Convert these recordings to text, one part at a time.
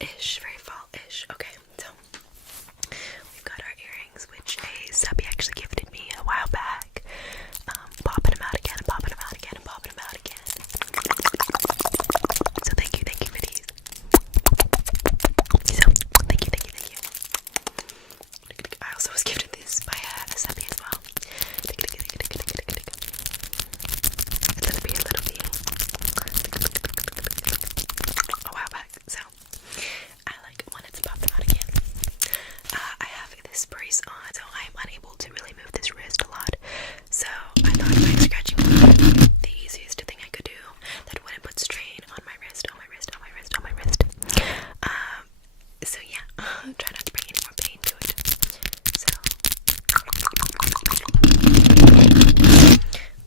Fall-ish, very fall-ish. Okay, so we've got our earrings, which a subby actually gifted me a while back. Popping them out again, and popping them out again, and popping them out again. So thank you for these. So thank you. I also was gifted this by a subby as well. A little bit. A while back, so I wanted to pop them out again. I have this brace on, so I'm unable to really move this wrist a lot. So I thought mic scratching would be the easiest thing I could do that wouldn't put strain on my wrist, So yeah, try not to bring any more pain to it. So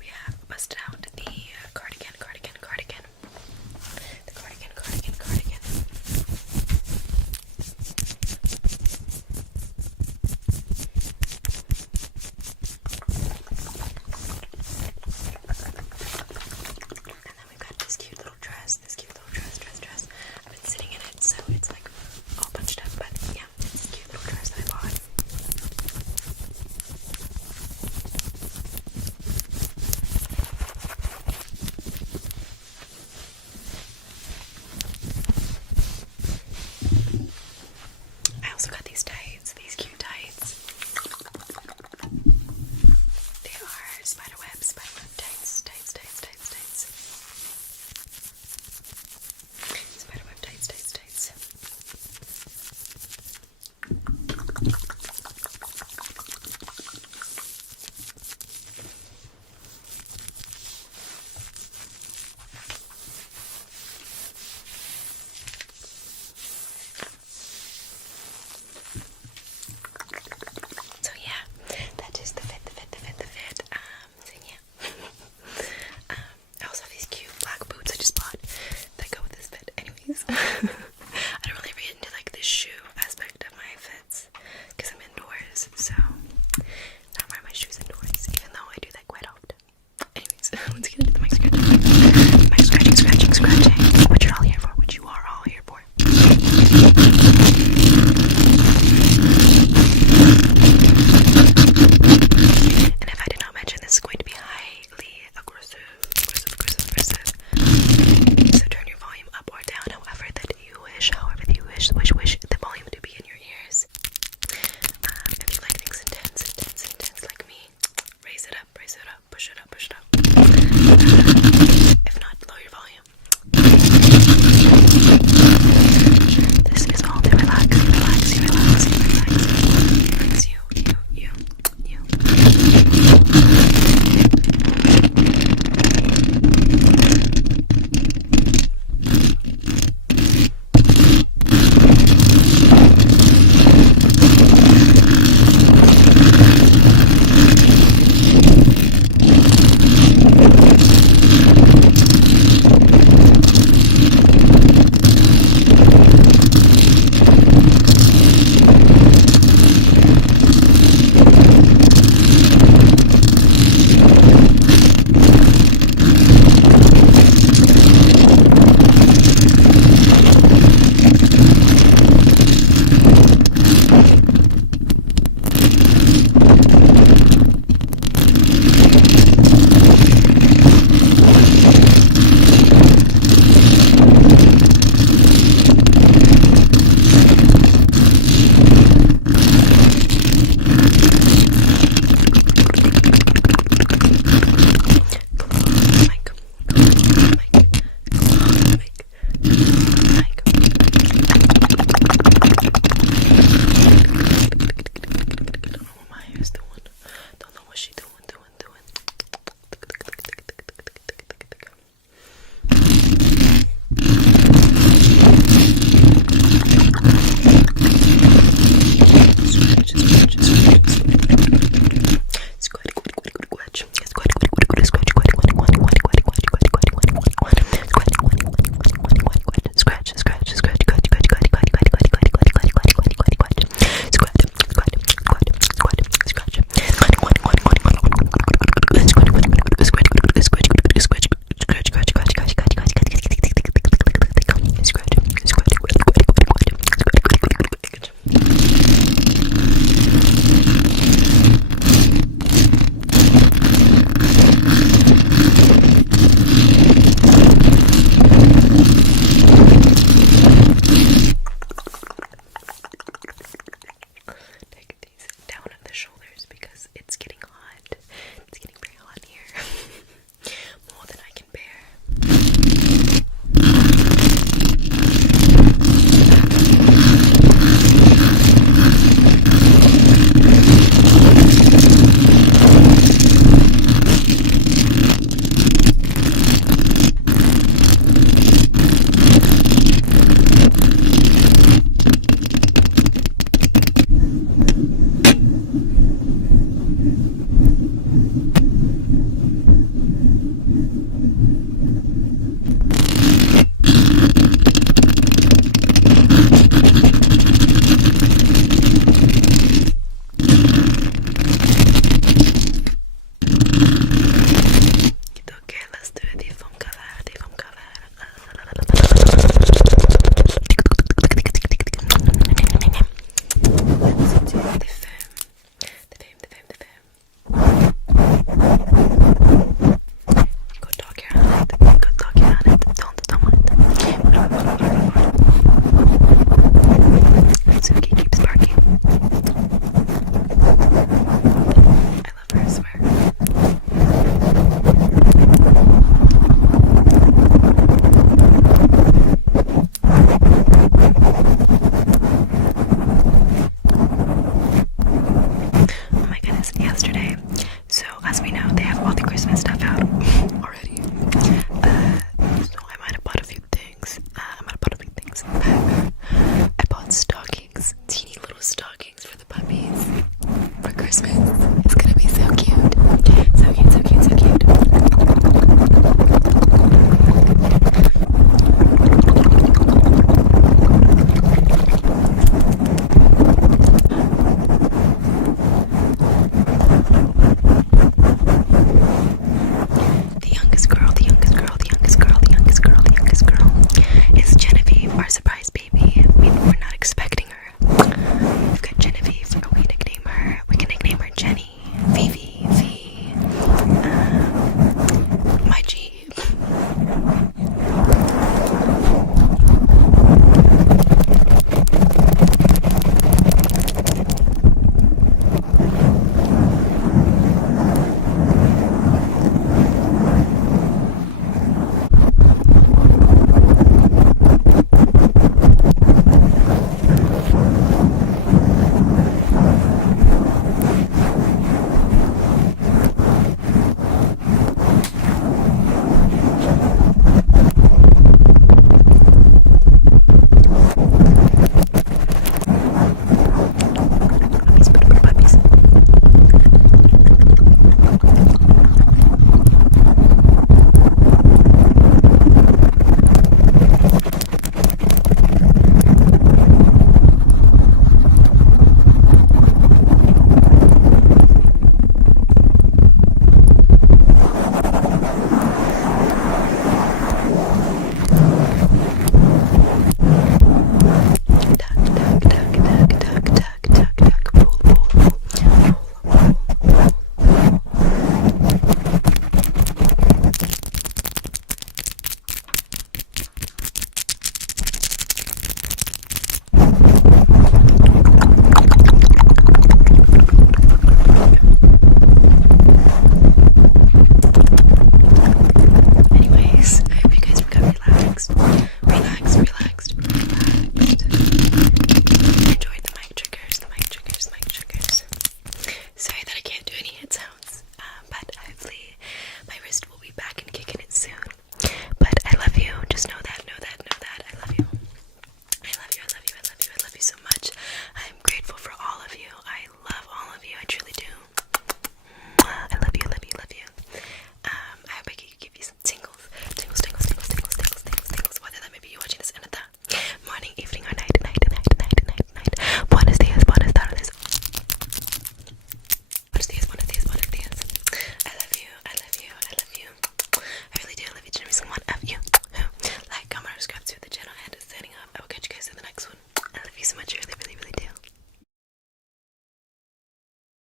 we have busted out the cardigan. The cardigan. And then we've got this cute little dress. I've been sitting in it, so it's like all bunched up, but yeah, it's a cute little dress that I bought. I also got these tights, these cute tights. They are spiderweb tights. Spiderweb tights. So yeah, that is the fit. So yeah. I also have these cute black boots I just bought that go with this fit. Anyways, I don't really read into like the shoe aspect of my fits because I'm indoors, so I don't wear my shoes indoors, even though I do that quite often. Anyways, let's get into the mic scratching. What you're all here for, what you are all here for. And if I did not mention, this is going to be highly aggressive. So turn your volume up or down however that you